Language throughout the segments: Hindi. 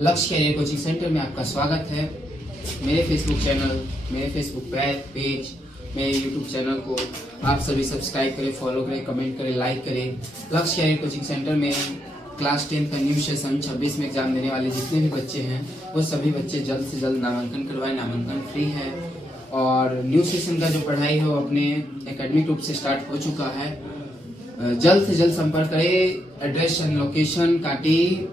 लक्ष्य कैरियर कोचिंग सेंटर में आपका स्वागत है। मेरे फेसबुक चैनल, मेरे फेसबुक पेज, मेरे यूट्यूब चैनल को आप सभी सब्सक्राइब करें, फॉलो करें, कमेंट करें, लाइक करें। लक्ष्य कैरियर कोचिंग सेंटर में क्लास 10 का न्यू सेशन 26 में एग्जाम देने वाले जितने भी बच्चे हैं वो सभी बच्चे जल्द से जल्द नामांकन करवाएं। नामांकन फ्री है और न्यू सेशन का जो पढ़ाई है वो अपने एकेडमिक रूप से स्टार्ट हो चुका है। जल्द से जल्द संपर्क करें। एड्रेस एंड लोकेशन काटी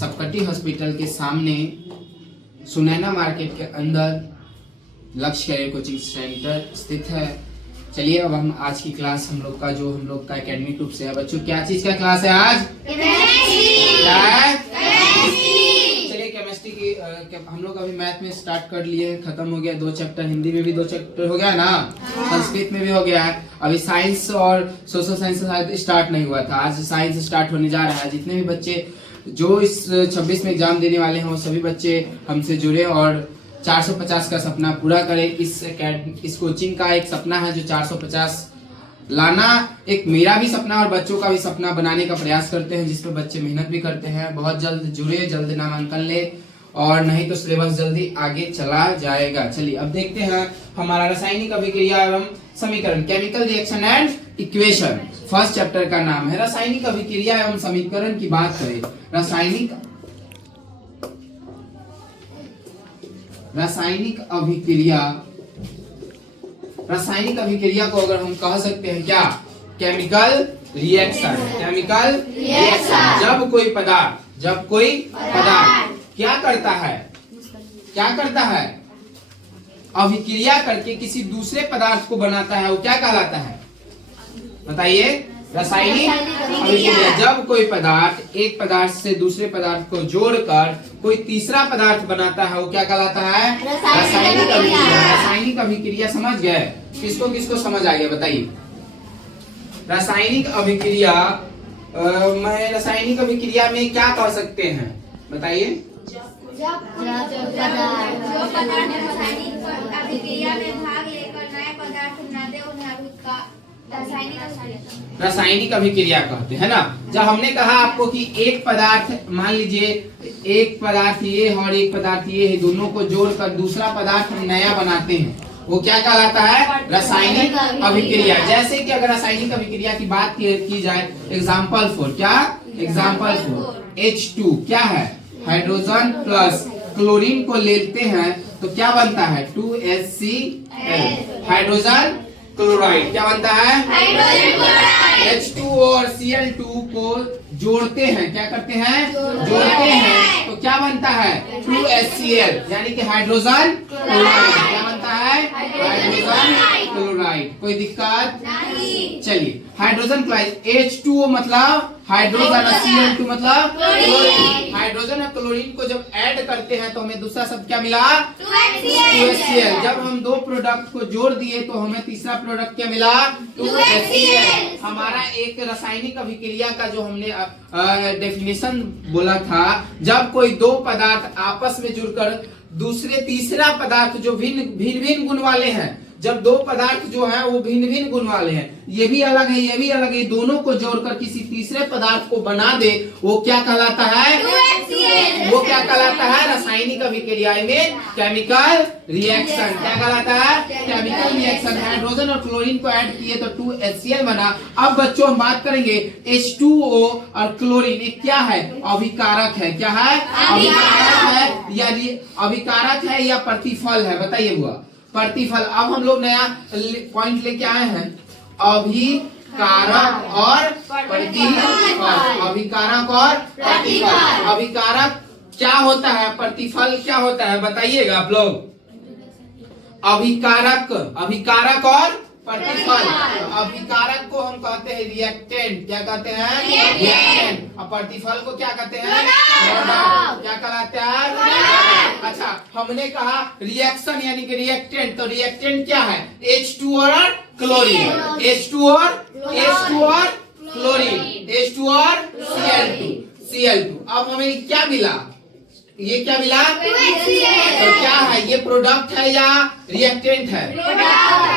सबकटी हॉस्पिटल के सामने सुनैना मार्केट के अंदर लक्ष्य कैरियर कोचिंग सेंटर स्थित है। चलिए अब हम आज की क्लास हम लोग का एकेडमिक रूप से है। बच्चों क्या चीज का क्लास है आज? क्या है? चलिए केमिस्ट्री की हम लोग अभी मैथ में स्टार्ट कर लिए हैं, खत्म हो गया 2 चैप्टर, हिंदी में भी 2 चैप्टर हो गया ना, संस्कृत में भी हो गया है। अभी साइंस और सोशल साइंस शायद स्टार्ट नहीं हुआ था, आज साइंस स्टार्ट होने जा रहा है। जितने भी बच्चे जो इस 26 में एग्जाम देने वाले हैं वो सभी बच्चे हमसे जुड़े और 450 का सपना पूरा करें। इस कोचिंग का एक सपना है जो 450 लाना, एक मेरा भी सपना और बच्चों का भी सपना बनाने का प्रयास करते हैं, जिसपे बच्चे मेहनत भी करते हैं। बहुत जल्द जुड़े, जल्द नामांकन ले और नहीं तो सिलेबस जल्दी आगे चला जाएगा। चलिए अब देखते हैं हमारा रासायनिक अभिक्रिया एवं समीकरण, chemical reaction and equation. First chapter का नाम है रासायनिक अभिक्रिया एवं समीकरण की बात करें। रासायनिक अभिक्रिया को अगर हम कह सकते हैं क्या? Chemical reaction. केमिकल रिएक्शन जब कोई पदार्थ क्या करता है? अभिक्रिया करके किसी दूसरे पदार्थ को बनाता है, वो क्या कहलाता है? बताइए। रासायनिक अभिक्रिया जब कोई पदार्थ एक पदार्थ से दूसरे पदार्थ को जोड़कर कोई तीसरा पदार्थ बनाता है, वो क्या कहलाता है? रासायनिक अभिक्रिया। रासायनिक अभिक्रिया समझ गए? किसको किसको समझ आ गया बताइए। रासायनिक अभिक्रिया मैं रासायनिक अभिक्रिया में क्या कह सकते हैं बताइए। जो पदार्थ रासायनिक अभिक्रिया में भाग लेकर नए पदार्थ बनाते हैं उन्हें रासायनिक अभिक्रिया कहते हैं ना। जब हमने कहा आपको कि एक पदार्थ, मान लीजिए एक पदार्थ ये है और एक पदार्थ ये है, दोनों को जोड़कर दूसरा पदार्थ हम नया बनाते हैं, वो क्या कहलाता है? रासायनिक अभिक्रिया। जैसे कि अगर रासायनिक अभिक्रिया की बात की जाए, एग्जाम्पल 4 क्या? एग्जाम्पल 4 H2 क्या है? हाइड्रोजन प्लस क्लोरीन को लेते हैं तो क्या बनता है? 2HCl। हाइड्रोजन क्लोराइड क्या बनता है? Hydrogen chloride. H2 और Cl2 को जोड़ते हैं, क्या करते हैं? जोड़ते हैं तो क्या बनता है? 2HCl यानी कि हाइड्रोजन क्लोराइड। क्या बनता है? Hydrogen chloride. कोई दिक्कत नहीं। चलिए हाइड्रोजन क्लोराइड H2O मतलब हाइड्रोजन, Cl2 मतलब क्लोरीन। हाइड्रोजन और क्लोरीन को जब ऐड करते हैं तो हमें दूसरा शब्द क्या मिला? 2HCl। जब हम 2 प्रोडक्ट को जोड़ दिए तो हमें तीसरा प्रोडक्ट क्या मिला? 2HCl। हमारा एक रासायनिक अभिक्रिया का जो हमने डेफिनेशन बोला था, जब कोई 2 पदार्थ आपस में जुड़कर तीसरा पदार्थ जो भिन्न गुण वाले हैं, जब 2 पदार्थ जो हैं वो भिन्न गुण वाले हैं, ये भी अलग है ये भी अलग है, दोनों को जोड़कर किसी तीसरे पदार्थ को बना दे, वो क्या कहलाता है? 2HCl। वो क्या कहलाता है? रासायनिक अभिक्रिया में केमिकल रिएक्शन। क्या कहलाता है? Chemical reaction. हाइड्रोजन और क्लोरीन को ऐड किए तो 2HCl बना। अब बच्चों हम बात करेंगे H2O और क्लोरीन, ये क्या है? अभिकारक है। क्या है? अभिकारक है या अभिकारक है या प्रतिफल है? बताइए बुआ। प्रतिफल। अब हम लोग नया पॉइंट लेके आए हैं, अभिकारक और प्रतिफल। अभिकारक और प्रतिफल। अभिकारक क्या होता है? प्रतिफल क्या होता है? बताइएगा आप लोग। अभिकारक और प्रतिफल। अभिकारक को हम कहते हैं रिएक्टेंट। क्या कहते हैं? रिएक्टेंट। और प्रतिफल को क्या कहते हैं? प्रोडक्ट। क्या कहलाते हैं? अच्छा हमने कहा रिएक्शन यानी कि रिएक्टेंट, तो रिएक्टेंट क्या है? H2 और क्लोरीन। H2 और क्लोरीन। H2 और Cl2। अब हमें क्या मिला? ये क्या मिला? तो क्या है? ये प्रोडक्ट है या रिएक्टेंट है?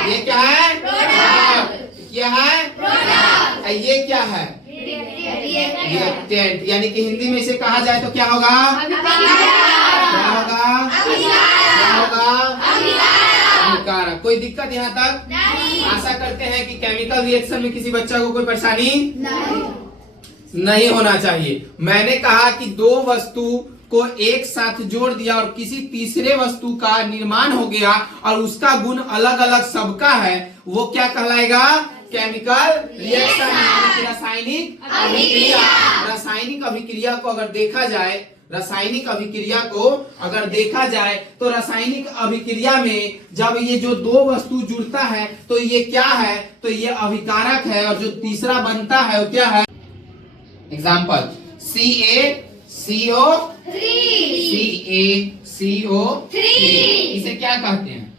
ये क्या है? प्रोडक्ट। क्या है? ये क्या है? रिएक्टेंट, यानी कि हिंदी में इसे कहा जाए तो क्या होगा? क्या होगा? क्या होगा? अभिकारक। कोई दिक्कत यहाँ तक? आशा करते हैं कि केमिकल रिएक्शन में किसी बच्चा को कोई परेशानी नहीं होना चाहिए। मैंने कहा कि दो वस्तु को एक साथ जोड़ दिया और किसी तीसरे वस्तु का निर्माण हो गया और उसका गुण अलग अलग सबका है, वो क्या कहलाएगा? केमिकल रिएक्शन, रासायनिक अभिक्रिया। रासायनिक अभिक्रिया को अगर देखा जाए, रासायनिक अभिक्रिया को अगर देखा जाए तो रासायनिक अभिक्रिया में जब ये जो दो वस्तु जुड़ता है तो ये क्या है? तो ये अभिकारक है और जो तीसरा बनता है वो क्या है? Example CaCO3। इसे क्या कहते हैं?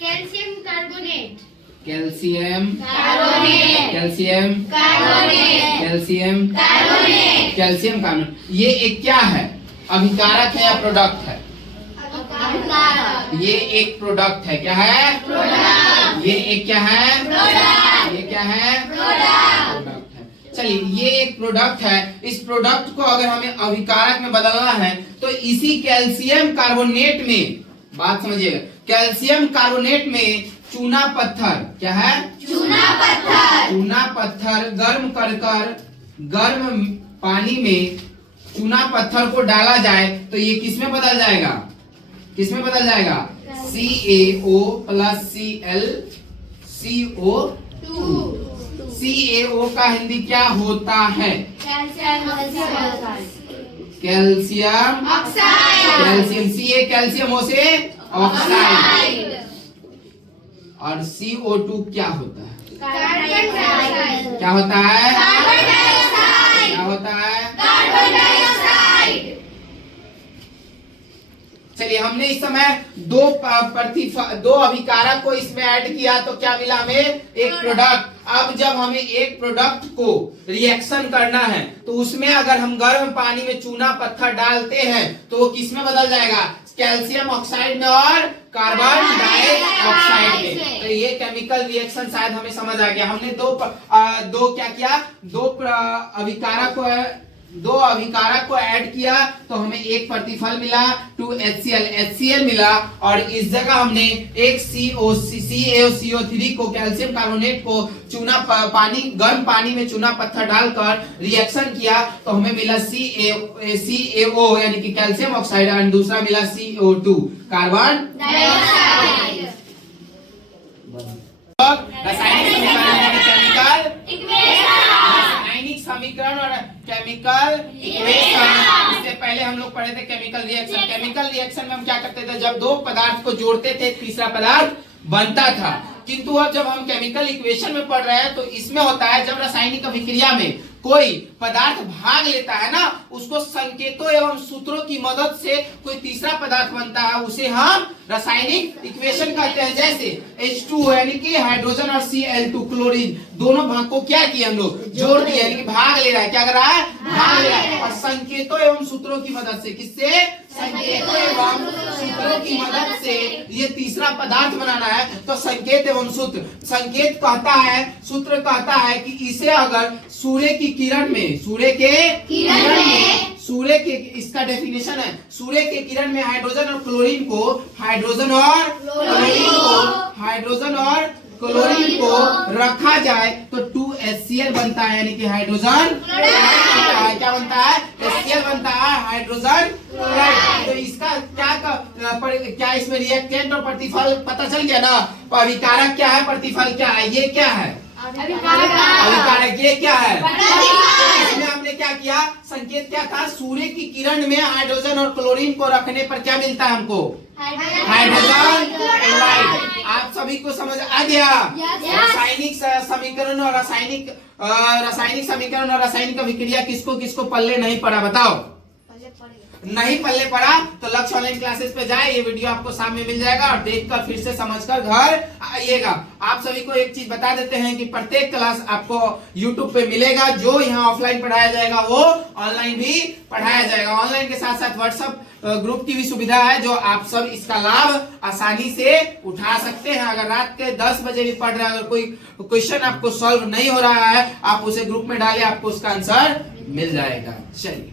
Calcium carbonate. Calcium carbonate. Calcium carbonate. Calcium carbonate. Calcium carbonate. ये एक क्या है? अभिकारक है या प्रोडक्ट है? अभिकारक। ये एक प्रोडक्ट है। क्या है? प्रोडक्ट। ये एक क्या है? प्रोडक्ट। ये क्या है? प्रोडक्ट। प्रोडक्ट है। चलिए, ये एक प्रोडक्ट है। इस प्रोडक्ट को अगर हमें अभिकारक में बदलना है तो इसी कैल्शियम कार्बोनेट में, बात समझिएगा, कैल्शियम कार्बोनेट में चूना पत्थर, क्या है? चूना पत्थर। चूना पत्थर गर्म कर गर्म पानी में चूना पत्थर को डाला जाए तो ये किस में बदल जाएगा? किस में बदल जाएगा? CaO plus ClCO2। CaO का हिंदी क्या होता है? Calcium calcium. Calcium Ca calcium O से ऑक्साइड। और CO2 क्या होता है? Carbon dioxide. क्या होता है? Carbon dioxide. क्या होता है? Carbon dioxide. चलिए, हमने इस समय दो अभिकारक को इसमें ऐड किया तो क्या मिला हमें? एक प्रोडक्ट। अब जब हमें एक प्रोडक्ट को रिएक्शन करना है तो उसमें अगर हम गर्म पानी में चूना पत्थर डालते हैं तो वो किस में बदल जाएगा? कैल्शियम ऑक्साइड में और कार्बन डाइऑक्साइड में। तो ये केमिकल रिएक्शन शायद हमें समझ आ गया। हमने दो क्या किया? दो अभिकारक को ऐड किया तो हमें एक प्रतिफल मिला, 2HCl मिला, और इस जगह हमने एक CaCO3 को, कैल्शियम कार्बोनेट को चूना पानी, गर्म पानी में चूना पत्थर डालकर रिएक्शन किया तो हमें मिला CaO यानी कि कैल्शियम ऑक्साइड, और दूसरा मिला CO2 कार्बन डाइऑक्साइड। रासायनिक समीकरण और केमिकल इक्वेशन। इससे पहले हम लोग पढ़े थे केमिकल रिएक्शन। केमिकल रिएक्शन में हम क्या करते थे? जब दो पदार्थ को जोड़ते थे तीसरा पदार्थ बनता था। किंतु अब जब हम केमिकल इक्वेशन में पढ़ रहे हैं तो इसमें होता है जब रासायनिक अभिक्रिया में कोई पदार्थ भाग लेता है ना, उसको संकेतों एवं सूत्रों की मदद से कोई तीसरा पदार्थ बनता है, उसे हम रासायनिक इक्वेशन कहते हैं। जैसे H2 यानी कि हाइड्रोजन और Cl2 क्लोरीन, दोनों भाग को क्या किया हम लोग? जोड़ दिया, यानी कि भाग ले रहा है। क्या कर रहा है? भाग ले रहा है। और संकेतों एवं सूत्रों की मदद से, किससे? संकेतों एवं सूत्रों की मदद से ये तीसरा पदार्थ बनाना है तो संकेत एवं सूत्र। संकेत कहता है, सूत्र कहता है कि इसे अगर सूर्य की किरण में, सूर्य के, इसका डेफिनेशन है, सूर्य के किरण में हाइड्रोजन और क्लोरीन को रखा जाए तो 2HCl बनता है, यानी कि हाइड्रोजन क्लोराइड। क्या बनता है? HCl बनता है, हाइड्रोजन क्लोराइड। तो इसका क्या इसमें रिएक्टेंट और प्रतिफल पता चल गया ना? अभिकारक क्या है, प्रतिफल क्या है? ये क्या है? अभिकारक। ये क्या है? इसमें हमने क्या किया? संकेत क्या था? सूर्य की किरण में हाइड्रोजन और क्लोरीन को रखने पर क्या मिलता है हमको? Hydrogen chloride. आप सभी को समझ आ गया? रासायनिक समीकरण और रासायनिक अभिक्रिया किसको किसको पल्ले नहीं पड़ा? बताओ। नहीं पल्ले पड़ा तो लक्ष्य ऑनलाइन क्लासेस पे जाए, ये वीडियो आपको सामने मिल जाएगा और देखकर फिर से समझकर घर आइएगा। आप सभी को एक चीज बता देते हैं कि प्रत्येक क्लास आपको YouTube पे मिलेगा। जो यहाँ ऑफलाइन पढ़ाया जाएगा वो ऑनलाइन भी पढ़ाया जाएगा। ऑनलाइन के साथ साथ व्हाट्सएप ग्रुप की भी सुविधा है, जो आप सब इसका लाभ आसानी से उठा सकते हैं। अगर रात के 10 बजे भी पढ़ रहे हैं, अगर कोई क्वेश्चन आपको सॉल्व नहीं हो रहा है, आप उसे ग्रुप में डालें, आपको उसका आंसर मिल जाएगा। चलिए